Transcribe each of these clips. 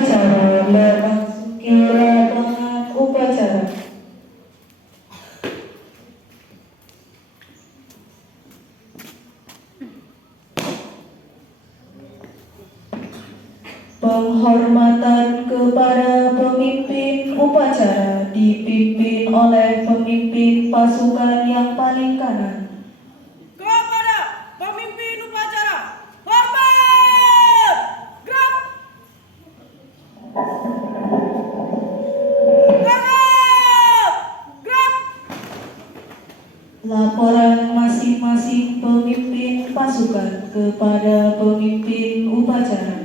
upacara memasuki lapangan upacara. Penghormatan kepada pemimpin upacara dipimpin oleh pemimpin pasukan yang paling kanan. Kepada pemimpin upacara, hormat! Gerak! Tanggap! Gerak! Laporan masing-masing pemimpin pasukan kepada pemimpin upacara.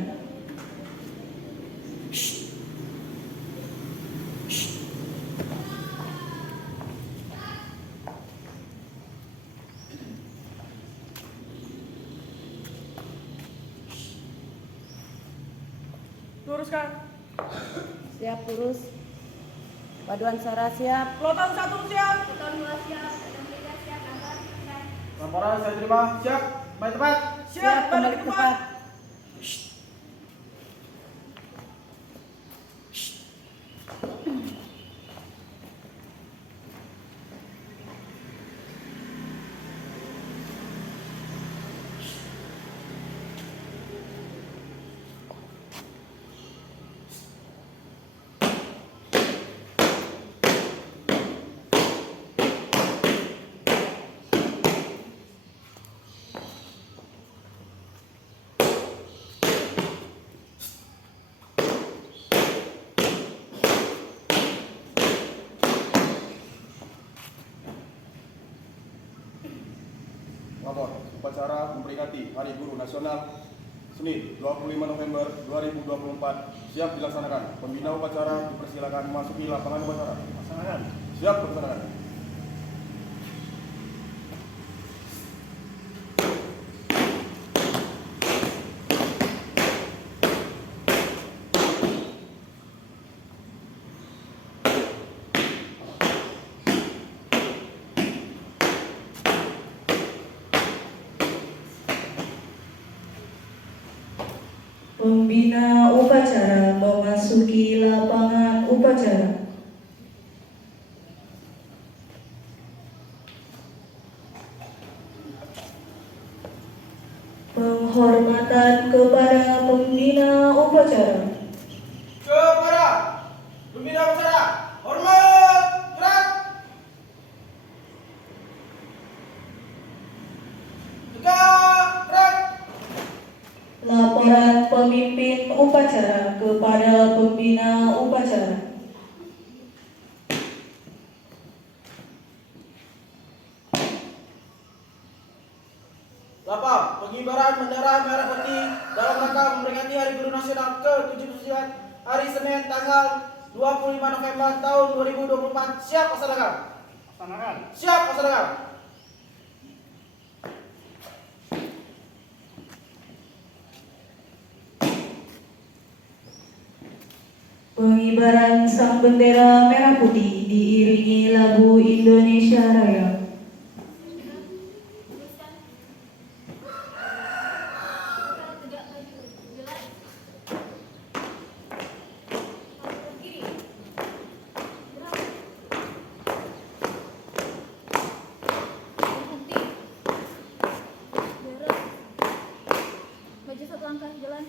Luruskan. Siap, lurus. Paduan Sara siap. Peloton 1 siap. Peloton 2 siap, peloton 3 siap, angkat, siap. Laporan saya terima. Siap. Baik tepat. Siap, balik ke tempat. Lapor. Upacara memperingati Hari Guru Nasional Senin 25 November 2024 siap dilaksanakan. Pembina upacara dipersilakan memasuki lapangan upacara. Laksanakan. Siap dilaksanakan. Pembina upacara memasuki lapangan upacara. Penghormatan kepada pembina upacara. Kepada pembina upacara, hormat. Gerak. Tegak. Gerak. Laporan pemimpin upacara kepada pembina upacara. Lapor. Pengibaran bendera merah putih dalam rangka memperingati Hari Guru Nasional ke-79 hari Senin tanggal 25 November tahun 2024 siap laksanakan. Laksanakan. Siap laksanakan. Pengibaran sang bendera merah putih diiringi lagu Indonesia Raya. Tegak maju, jelas. Kanan kiri. Gerak. Berhenti. Dorong. Maju 1 langkah, jalan.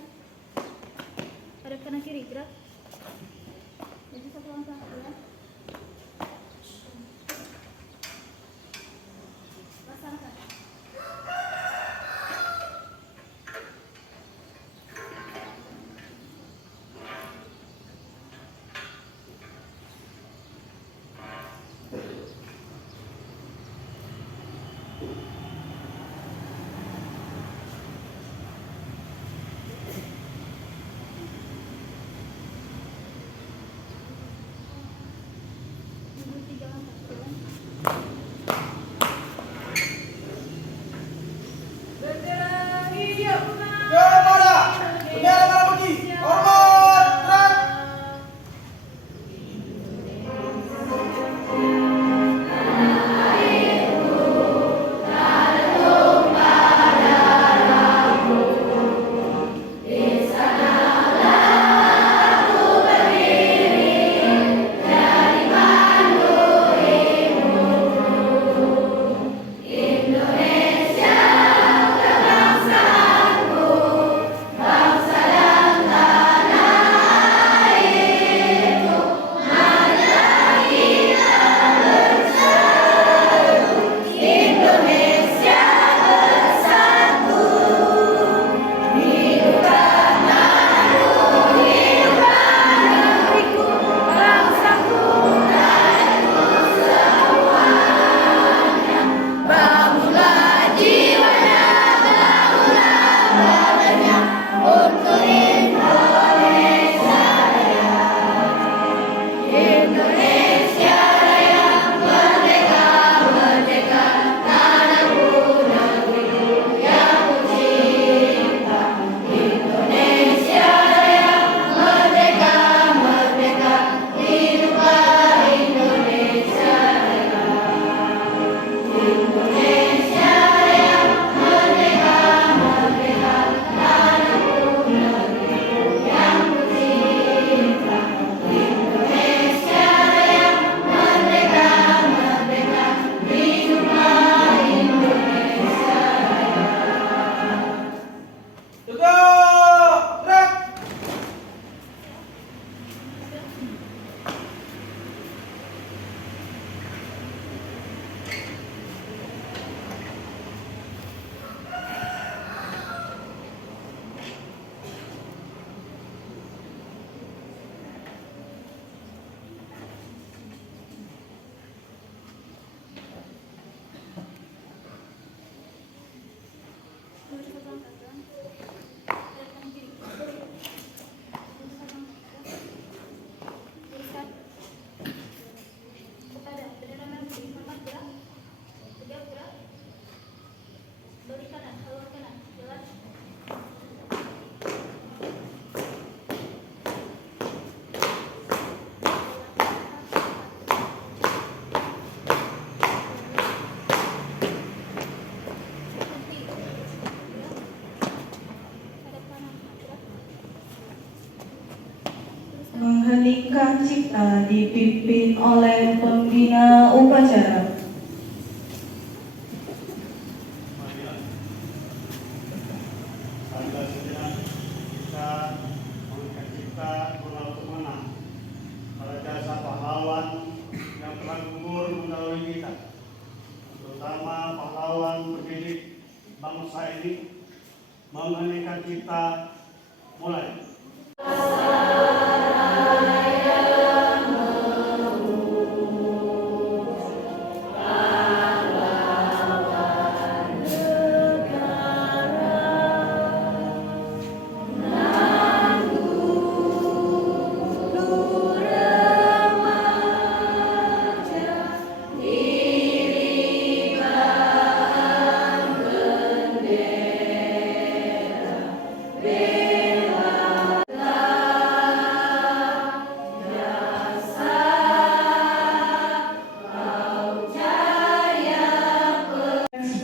Hadap kanan kiri, gerak. Maju 1 langkah, jalan. Laksanakan. Mengheningkan cipta dipimpin oleh pembina upacara. Pada sejenak kita mengangkat cipta mengenal menang pada jasa pahlawan yang telah gugur melalui kita, terutama pahlawan pendidik bangsa ini. Mengheningkan cipta mulai.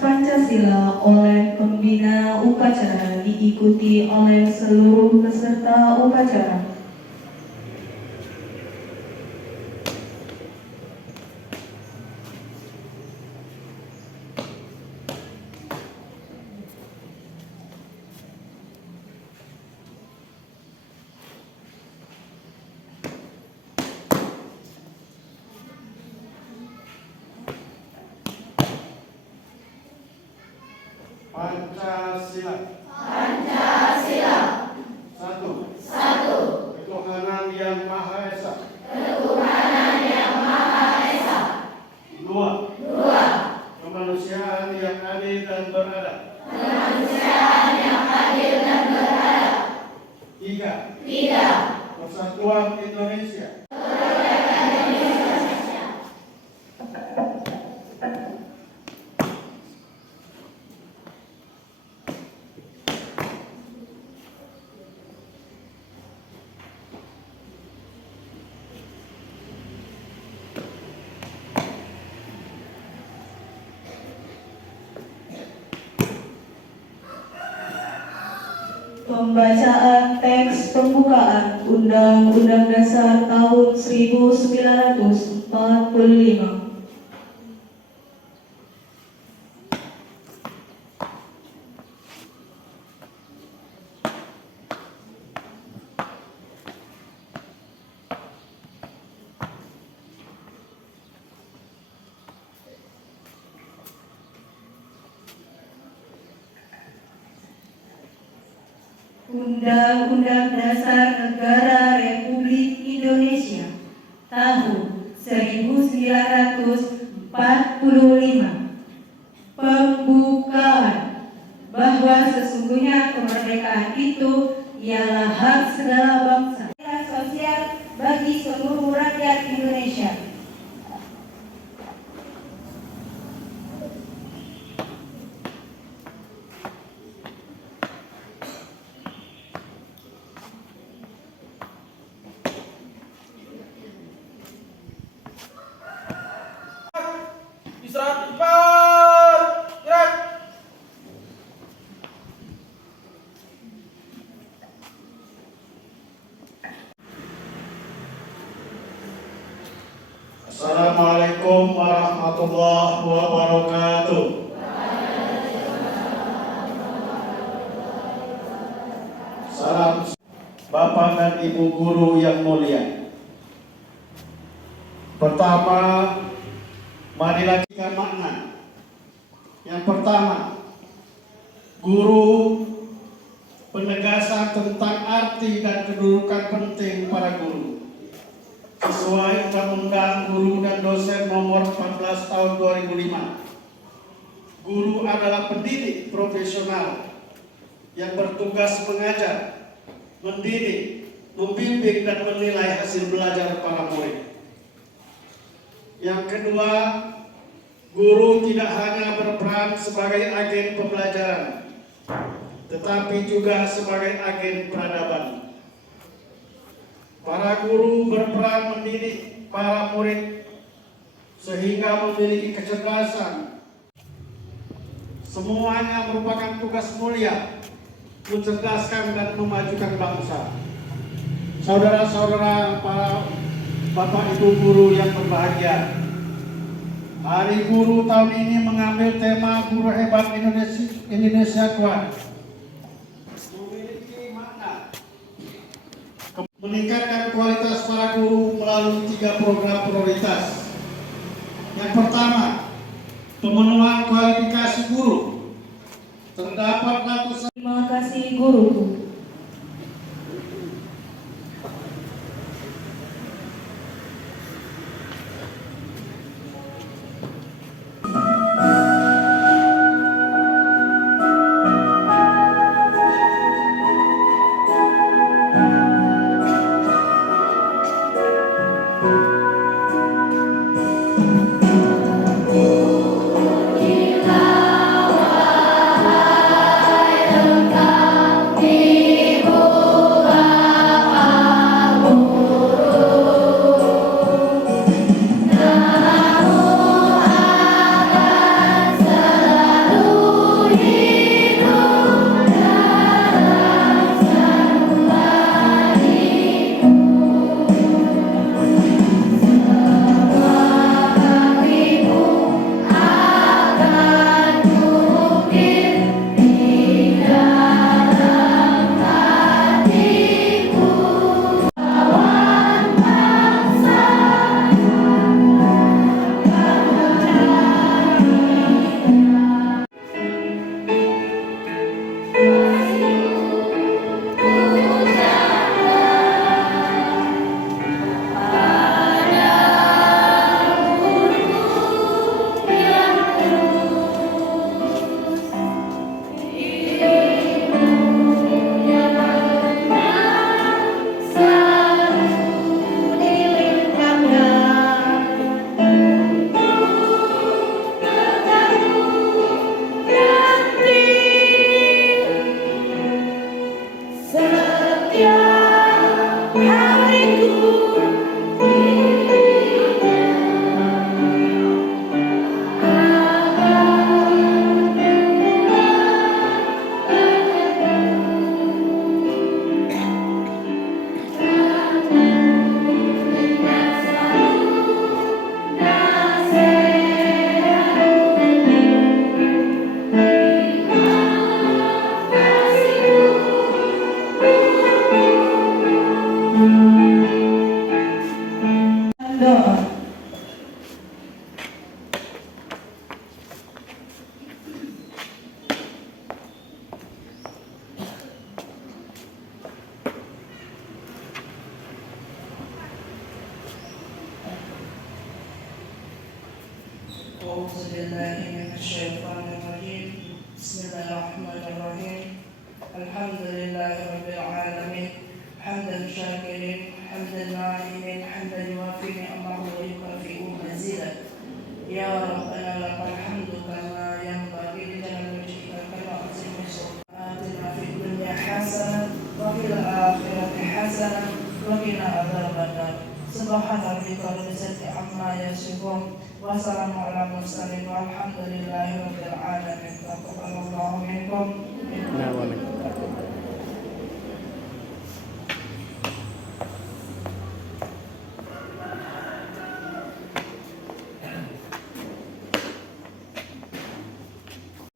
Pancasila oleh pembina upacara diikuti oleh seluruh peserta upacara. Pancasila. Satu. Ketuhanan Yang Maha Esa. Dua. Kemanusiaan yang adil dan beradab. Tiga. Persatuan Indonesia. Pembacaan teks pembukaan Undang-Undang Dasar tahun 1945. Undang-Undang Dasar Negara Republik Indonesia tahun 1945. Pembukaan bahwa sesungguhnya kemerdekaan itu ialah hak segala bangsa, sosial bagi seluruh rakyat Indonesia. Istirahat cepat. Gerak. Assalamualaikum warahmatullahi wabarakatuh. Salam Bapak dan Ibu guru yang mulia. Pertama, marilah kita makna. Yang pertama, guru, penegasan tentang arti dan kedudukan penting para guru. Sesuai Undang-Undang Guru dan Dosen Nomor 14 Tahun 2005, guru adalah pendidik profesional yang bertugas mengajar, mendidik, membimbing dan menilai hasil belajar para murid. Yang kedua, guru tidak hanya berperan sebagai agen pembelajaran, tetapi juga sebagai agen peradaban. Para guru berperan mendidik para murid sehingga memiliki kecerdasan. Semuanya merupakan tugas mulia mencerdaskan dan memajukan bangsa. saudara-saudara, para Bapak Ibu guru yang berbahagia. Hari Guru tahun ini mengambil tema Guru Hebat Indonesia Kuat. Memiliki makna meningkatkan kualitas para guru melalui 3 program prioritas. Yang pertama, pemenuhan kualifikasi guru. Terdapat ratusan. Terima kasih guruku. Doa. أعوذ بالله من الشيطان الرجيم بسم الله الرحمن الرحيم الحمد لله رب العالمين حمدا شاكرين حمدا ناعمين حمدا يوافي نعمه ويكافئ مزيدا يا ربنا لك الحمد كما ينبغي لجلال وجهك كما عظيم سلطانك في الدنيا حسنة وفي الآخرة حسنة وقنا عذاب النار سبحان ربك رب العزة عما يصفون وسلام على المرسلين والحمد لله رب العالمين تقبل الله منكم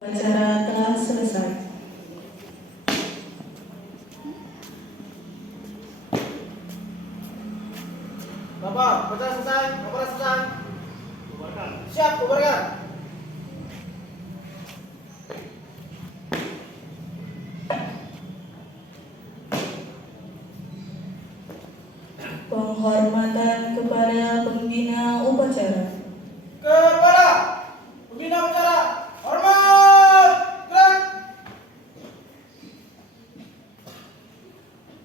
Acara telah selesai. Bapak, baca selesai, bapak selesai. Siap, bubarkan. Penghormatan kepada pembina upacara. Kepada pembina acara, hormat, gerak,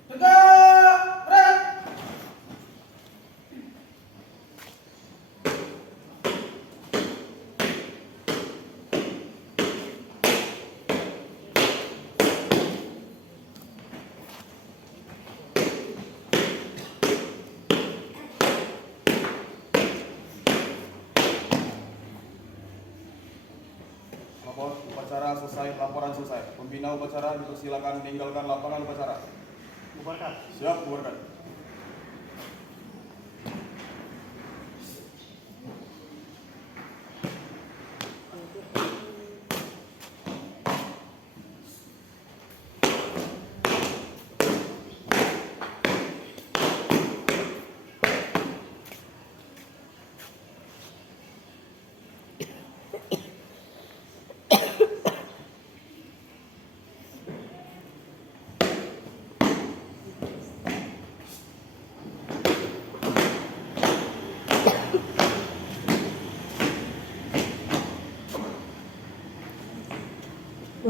tegak, gerak. Lapor upacara selesai, laporan selesai. Pembina upacara dipersilakan meninggalkan lapangan upacara. Bubarkan. Siap, bubarkan.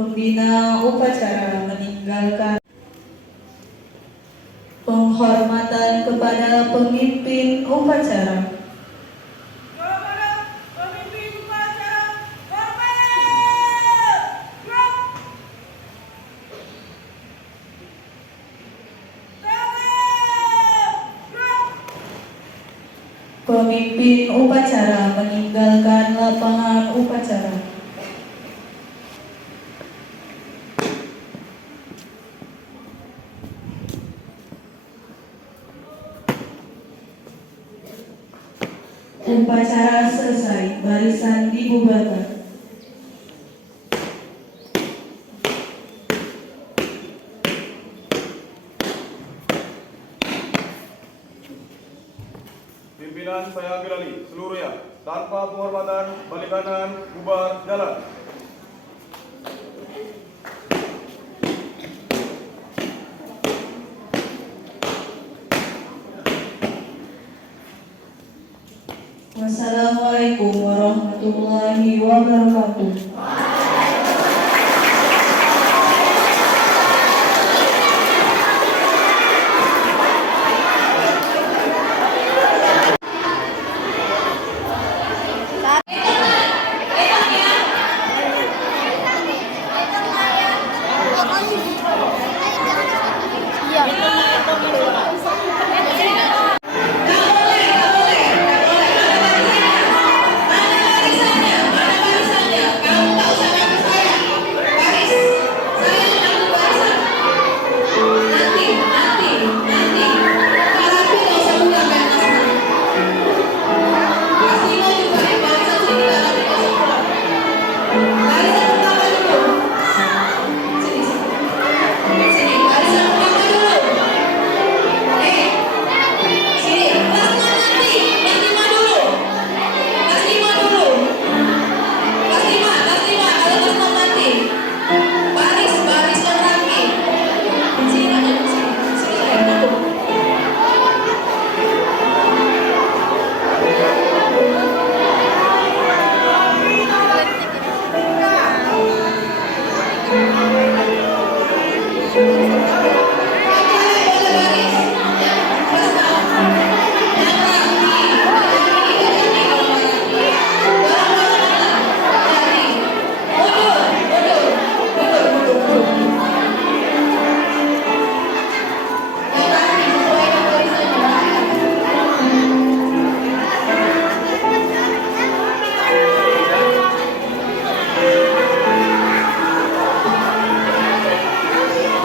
Pembina upacara meninggalkan. Penghormatan kepada pemimpin upacara. Kepada pemimpin upacara, hormat. Gerak. Tangan. Gerak. Pemimpin upacara meninggalkan lapangan upacara. Upacara selesai, barisan dibubarkan. Pimpinan saya ambil alih seluruhnya. Tanpa penghormatan, balik kanan, bubar, jalan. Wassalamualaikum warahmatullahi wabarakatuh.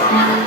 Thank you.